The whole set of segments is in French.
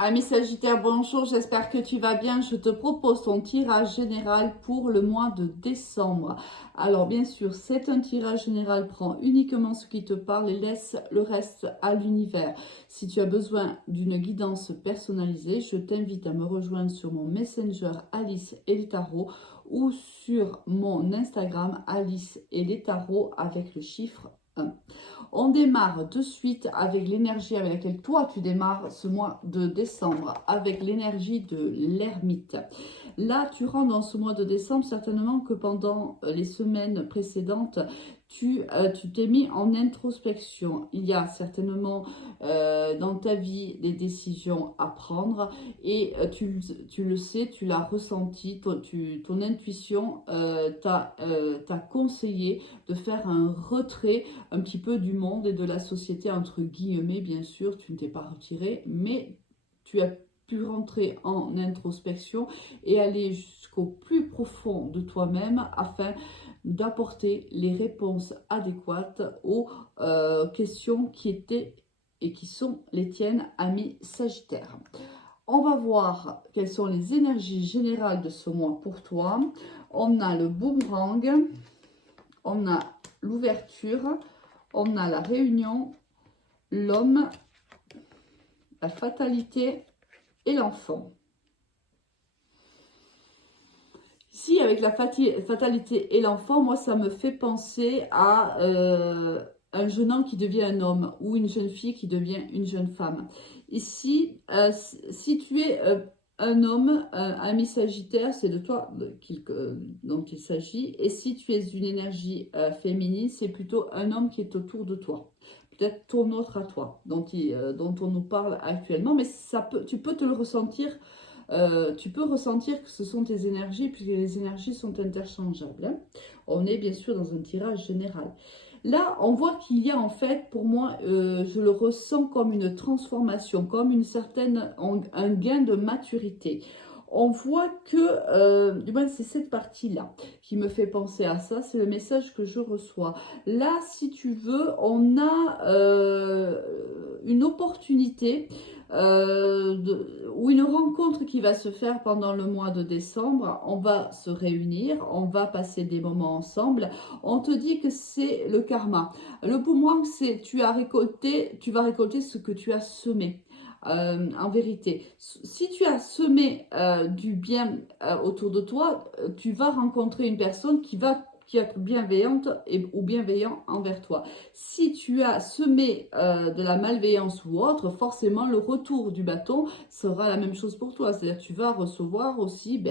Ami Sagittaire, bonjour, j'espère que tu vas bien. Je te propose ton tirage général pour le mois de décembre. Alors bien sûr, c'est un tirage général, prends uniquement ce qui te parle et laisse le reste à l'univers. Si tu as besoin d'une guidance personnalisée, je t'invite à me rejoindre sur mon Messenger Alice et les tarots ou sur mon Instagram Alice et les tarots avec le chiffre 1. On démarre de suite avec l'énergie avec laquelle toi tu démarres ce mois de décembre, avec l'énergie de l'ermite. Là, tu rentres dans ce mois de décembre, certainement que pendant les semaines précédentes, tu t'es mis en introspection. Il y a certainement dans ta vie des décisions à prendre et tu le sais, tu l'as ressenti, ton intuition t'a conseillé de faire un retrait un petit peu du monde et de la société, entre guillemets, bien sûr, tu ne t'es pas retiré, mais tu as pu rentrer en introspection et aller jusqu'au plus profond de toi-même afin d'apporter les réponses adéquates aux questions qui étaient et qui sont les tiennes, ami Sagittaire. On va voir quelles sont les énergies générales de ce mois pour toi. On a le boomerang, on a l'ouverture, on a la réunion, l'homme, la fatalité et l'enfant. Ici, avec la fatalité et l'enfant, moi, ça me fait penser à un jeune homme qui devient un homme ou une jeune fille qui devient une jeune femme. Ici, si tu es un homme, ami Sagittaire, c'est de toi dont il s'agit. Et si tu es une énergie féminine, c'est plutôt un homme qui est autour de toi. Peut-être ton autre à toi, dont on nous parle actuellement. Mais tu peux te le ressentir. Tu peux ressentir que ce sont tes énergies, puisque les énergies sont interchangeables. Hein. On est bien sûr dans un tirage général. Là, on voit qu'il y a en fait, pour moi, je le ressens comme une transformation, comme un gain de maturité. On voit que, du moins c'est cette partie-là qui me fait penser à ça, c'est le message que je reçois. Là, si tu veux, on a une opportunité ou une rencontre qui va se faire pendant le mois de décembre. On va se réunir, on va passer des moments ensemble. On te dit que c'est le karma. Le boomerang, c'est tu vas récolter ce que tu as semé. En vérité, si tu as semé du bien autour de toi, tu vas rencontrer une personne qui va être bienveillante ou bienveillant envers toi. Si tu as semé de la malveillance ou autre, forcément le retour du bâton sera la même chose pour toi. C'est-à-dire que tu vas recevoir aussi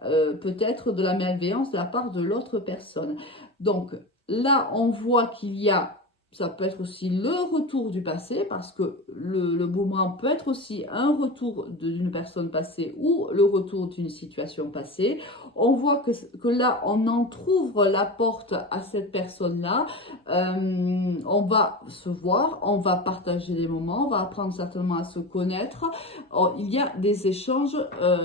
peut-être de la malveillance de la part de l'autre personne. Donc là, on voit qu'il y a, ça peut être aussi le retour du passé, parce que le boomerang peut être aussi un retour d'une personne passée ou le retour d'une situation passée. On voit que là, on entrouvre la porte à cette personne-là. On va se voir, on va partager des moments, on va apprendre certainement à se connaître. Alors, il y a des échanges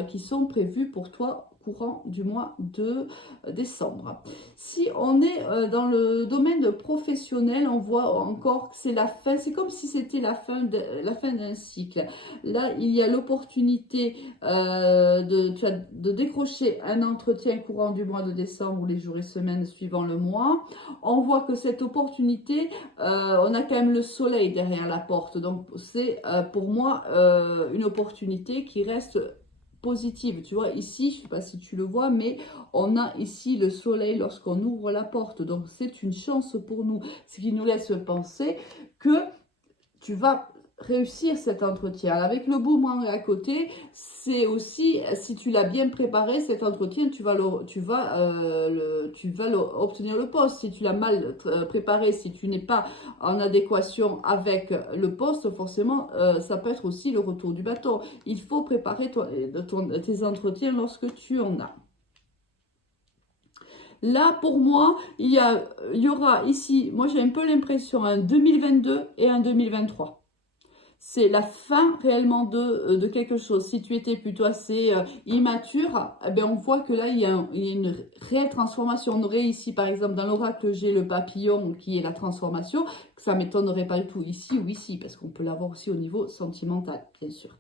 qui sont prévus pour toi courant du mois de décembre. Si on est dans le domaine professionnel, on voit encore que c'est la fin, c'est comme si c'était la fin d'un cycle. Là, il y a l'opportunité de décrocher un entretien courant du mois de décembre ou les jours et semaines suivant le mois. On voit que cette opportunité, on a quand même le soleil derrière la porte. Donc, c'est pour moi une opportunité qui reste positive. Tu vois, ici, je ne sais pas si tu le vois, mais on a ici le soleil lorsqu'on ouvre la porte. Donc, c'est une chance pour nous. Ce qui nous laisse penser que tu vas réussir cet entretien. Avec le boomerang à côté, c'est aussi, si tu l'as bien préparé, cet entretien, tu vas obtenir le poste. Si tu l'as mal préparé, si tu n'es pas en adéquation avec le poste, forcément, ça peut être aussi le retour du bâton. Il faut préparer tes entretiens lorsque tu en as. Là, pour moi, il y aura ici, moi j'ai un peu l'impression, un 2022 et un 2023. c'est la fin réellement de quelque chose. Si tu étais plutôt assez immature, eh bien on voit que là, il y a une réelle transformation. On aurait ici, par exemple, dans l'oracle, j'ai le papillon qui est la transformation. Ça ne m'étonnerait pas du tout ici ou ici, parce qu'on peut l'avoir aussi au niveau sentimental, bien sûr.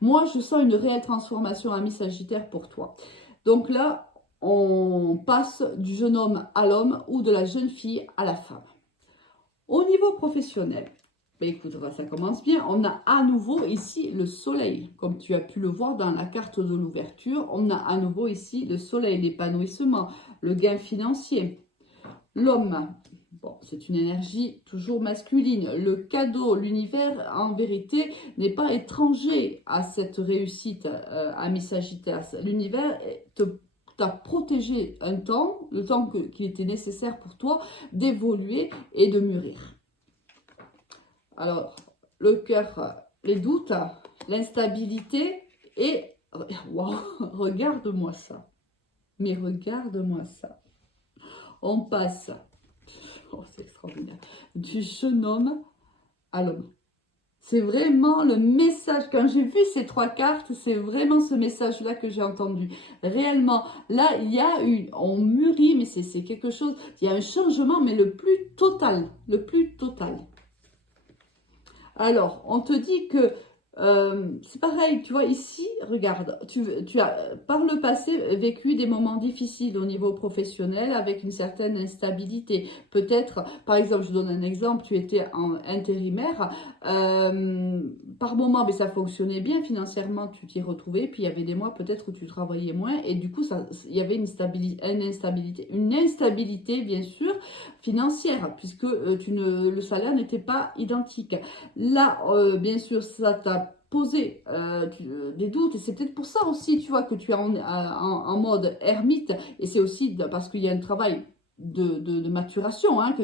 Moi, je sens une réelle transformation, ami Sagittaire, pour toi. Donc là, on passe du jeune homme à l'homme ou de la jeune fille à la femme. Au niveau professionnel, ben écoute, ça commence bien. On a à nouveau ici le soleil. Comme tu as pu le voir dans la carte de l'ouverture, on a à nouveau ici le soleil, l'épanouissement, le gain financier. L'homme, bon, c'est une énergie toujours masculine. Le cadeau, l'univers, en vérité, n'est pas étranger à cette réussite, ami Sagittaire. L'univers t'a protégé un temps, le temps qu'il était nécessaire pour toi d'évoluer et de mûrir. Alors, le cœur, les doutes, l'instabilité et... Wow, regarde-moi ça. Mais regarde-moi ça. On passe, oh, c'est extraordinaire, du jeune homme à l'homme. C'est vraiment le message, quand j'ai vu ces trois cartes, c'est vraiment ce message-là que j'ai entendu. Réellement, là, il y a on mûrit, mais c'est quelque chose, il y a un changement, mais le plus total, le plus total. Alors, on te dit que c'est pareil, tu vois, ici, regarde, tu as par le passé vécu des moments difficiles au niveau professionnel avec une certaine instabilité. Peut-être, par exemple, je donne un exemple, tu étais en intérimaire, par moment, mais ça fonctionnait bien financièrement, tu t'y retrouvais, puis il y avait des mois peut-être où tu travaillais moins, et du coup, il y avait une instabilité, bien sûr, financière, puisque le salaire n'était pas identique. Là, bien sûr, ça t'a posé des doutes et c'est peut-être pour ça aussi, tu vois, que tu es en mode ermite et c'est aussi parce qu'il y a un travail de maturation hein,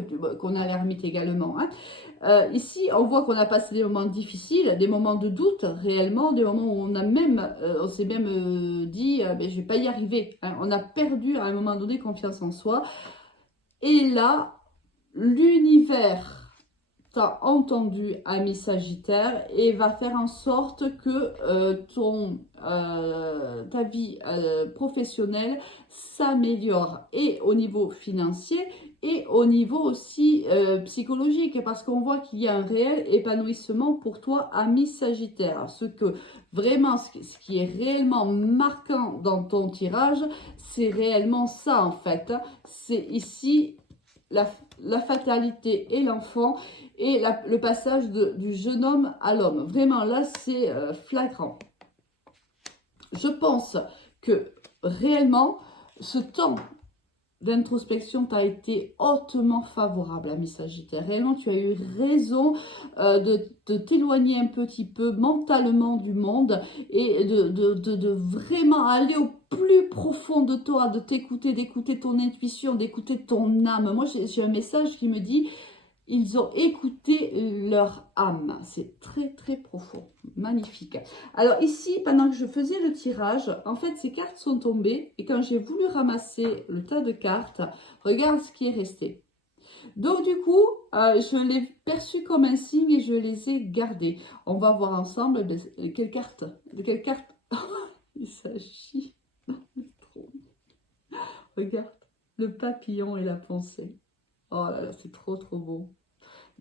qu'on a l'ermite également. Hein. Ici, on voit qu'on a passé des moments difficiles, des moments de doute réellement, des moments où on s'est même dit, ben, je vais pas y arriver. Hein. On a perdu à un moment donné confiance en soi. Et là, l'univers t'as entendu, ami Sagittaire, et va faire en sorte que ta vie professionnelle s'améliore et au niveau financier et au niveau aussi psychologique, parce qu'on voit qu'il y a un réel épanouissement pour toi, ami Sagittaire. Ce qui est réellement marquant dans ton tirage, c'est réellement ça en fait. C'est ici la fatalité et l'enfant et le passage du jeune homme à l'homme. Vraiment, là, c'est flagrant. Je pense que réellement, ce temps d'introspection t'a été hautement favorable, ami Sagittaire. Réellement, tu as eu raison de t'éloigner un petit peu mentalement du monde et de vraiment aller au plus profond de toi, de t'écouter, d'écouter ton intuition, d'écouter ton âme. Moi, j'ai un message qui me dit... Ils ont écouté leur âme. C'est très, très profond. Magnifique. Alors ici, pendant que je faisais le tirage, en fait, ces cartes sont tombées. Et quand j'ai voulu ramasser le tas de cartes, regarde ce qui est resté. Donc du coup, je l'ai perçu comme un signe et je les ai gardées. On va voir ensemble de quelle carte il s'agit. Regarde, le papillon et la pensée. Oh là là, c'est trop, trop beau.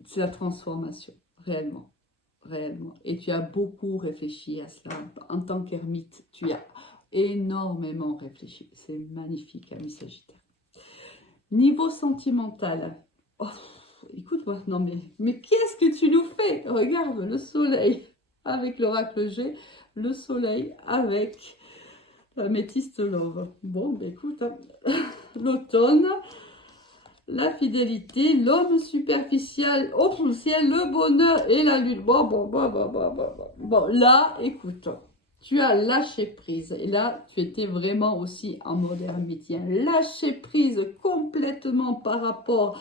C'est la transformation, réellement, réellement. Et tu as beaucoup réfléchi à cela. En tant qu'ermite, tu as énormément réfléchi. C'est magnifique, ami Sagittaire. Niveau sentimental. Oh, écoute-moi, non mais qu'est-ce que tu nous fais? Regarde, le soleil avec l'oracle G, le soleil avec la métiste love. Bon, ben écoute, hein, l'automne... La fidélité, l'homme superficiel, au ciel, le bonheur et la lune. Bon, là, écoute, tu as lâché prise. Et là, tu étais vraiment aussi en mode ermitien. Lâcher prise complètement par rapport,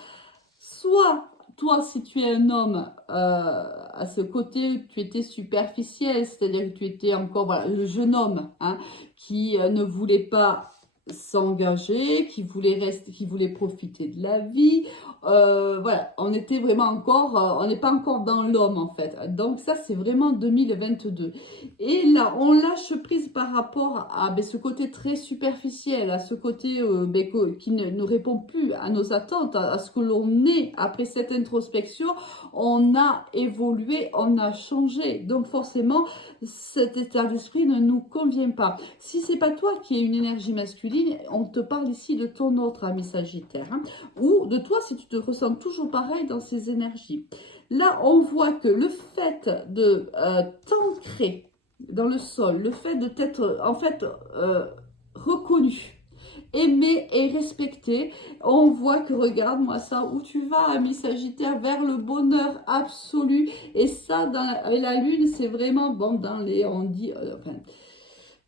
soit toi, si tu es un homme, à ce côté, tu étais superficiel, c'est-à-dire que tu étais encore, voilà, le jeune homme, hein, qui ne voulait pas s'engager, qui voulait rester, qui voulait profiter de la vie. Voilà, on était vraiment encore, on n'est pas encore dans l'homme en fait. Donc ça, c'est vraiment 2022. Et là, on lâche prise par rapport à ben, ce côté très superficiel, à ce côté ben, qui ne répond plus à nos attentes, à ce que l'on est après cette introspection. On a évolué, on a changé. Donc forcément, cet état d'esprit ne nous convient pas. Si c'est pas toi qui es une énergie masculine, on te parle ici de ton autre ami Sagittaire, hein, ou de toi si tu te ressens toujours pareil dans ces énergies. Là, on voit que le fait de t'ancrer dans le sol, le fait de t'être en fait reconnu, aimé et respecté, on voit que, regarde-moi ça, où tu vas, ami Sagittaire, vers le bonheur absolu. Et ça, avec la lune, c'est vraiment, bon, dans les, on dit, enfin,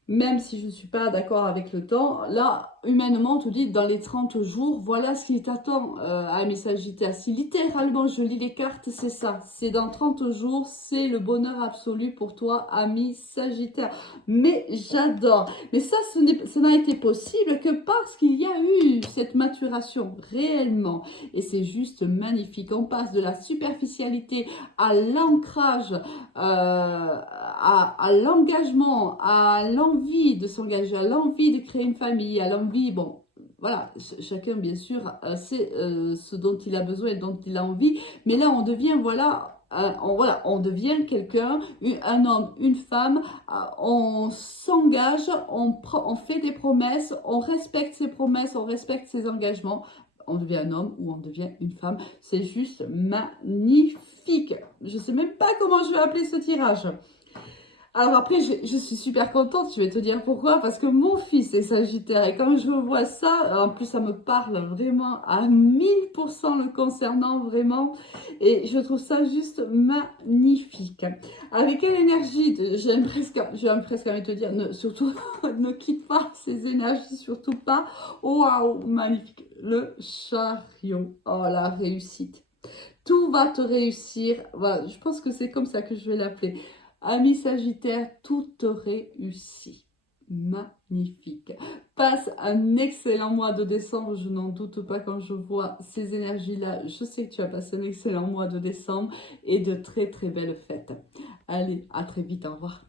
même si je ne suis pas d'accord avec le temps, là, humainement, on te dit, dans les 30 jours, voilà ce qui t'attend, ami Sagittaire. Si littéralement je lis les cartes, c'est ça. C'est dans 30 jours, c'est le bonheur absolu pour toi, ami Sagittaire. Mais j'adore. Mais ça, ça n'a été possible que parce qu'il y a eu cette maturation, réellement. Et c'est juste magnifique. On passe de la superficialité à l'ancrage, à l'engagement, à l'envie de s'engager, à l'envie de créer une famille, à l'envie, bon, voilà, chacun bien sûr sait ce dont il a besoin et dont il a envie, mais là on devient, voilà, on devient quelqu'un, un homme, une femme, on s'engage, on fait des promesses, on respecte ses promesses, on respecte ses engagements, on devient un homme ou on devient une femme, c'est juste magnifique. Je ne sais même pas comment je vais appeler ce tirage. Alors après, je suis super contente, je vais te dire pourquoi, parce que mon fils est Sagittaire et quand je vois ça, en plus ça me parle vraiment à 1000% le concernant, vraiment, et je trouve ça juste magnifique. Avec quelle énergie, j'ai presque envie de te dire, surtout ne quitte pas ces énergies, surtout pas. Waouh, magnifique, le chariot, oh la réussite. Tout va te réussir, voilà, je pense que c'est comme ça que je vais l'appeler. Ami Sagittaire, tout te réussit. Magnifique. Passe un excellent mois de décembre, je n'en doute pas quand je vois ces énergies-là. Je sais que tu as passé un excellent mois de décembre et de très très belles fêtes. Allez, à très vite, au revoir.